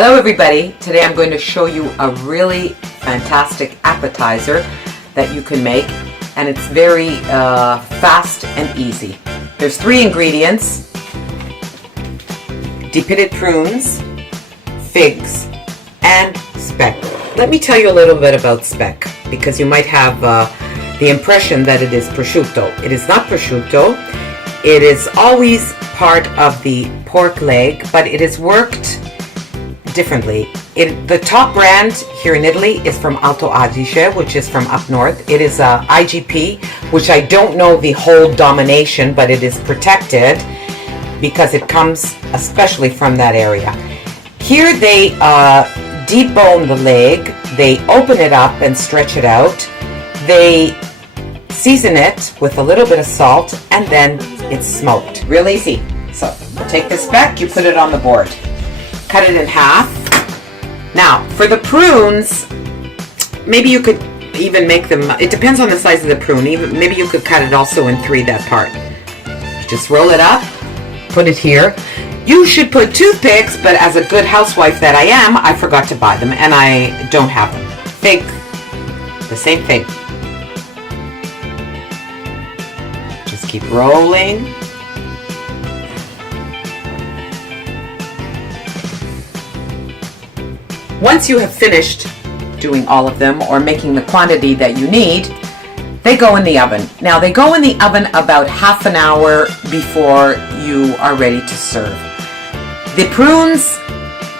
Hello everybody, today I'm going to show you a really fantastic appetizer that you can make, and it's very fast and easy. There's 3 ingredients: depitted prunes, figs, and speck. Let me tell you a little bit about speck, because you might have the impression that it is prosciutto. It is not prosciutto. It is always part of the pork leg, but it is worked differently. The top brand here in Italy is from Alto Adige, which is from up north. It is a IGP, which I don't know the whole domination, but it is protected because it comes especially from that area. Here they debone the leg, they open it up and stretch it out, they season it with a little bit of salt, and then it's smoked. Real easy. So we'll take this back, you put it on the board. Cut it in half. Now, for the prunes, maybe you could even make them, it depends on the size of the prune, maybe you could cut it also in 3, that part. Just roll it up, put it here. You should put toothpicks, but as a good housewife that I am, I forgot to buy them, and I don't have them. Fig, the same thing. Just keep rolling. Once you have finished doing all of them or making the quantity that you need, they go in the oven. Now they go in the oven about half an hour before you are ready to serve. The prunes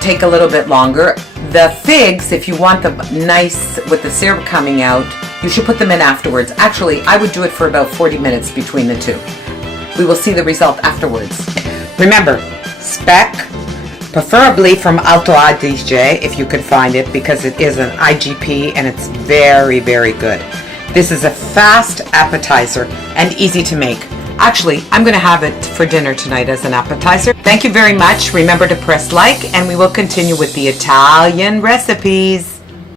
take a little bit longer. The figs, if you want them nice with the syrup coming out, you should put them in afterwards. Actually, I would do it for about 40 minutes between the 2. We will see the result afterwards. Remember, speck, preferably from Alto Adige if you can find it, because it is an IGP and it's very, very good. This is a fast appetizer and easy to make. Actually, I'm going to have it for dinner tonight as an appetizer. Thank you very much. Remember to press like, and we will continue with the Italian recipes.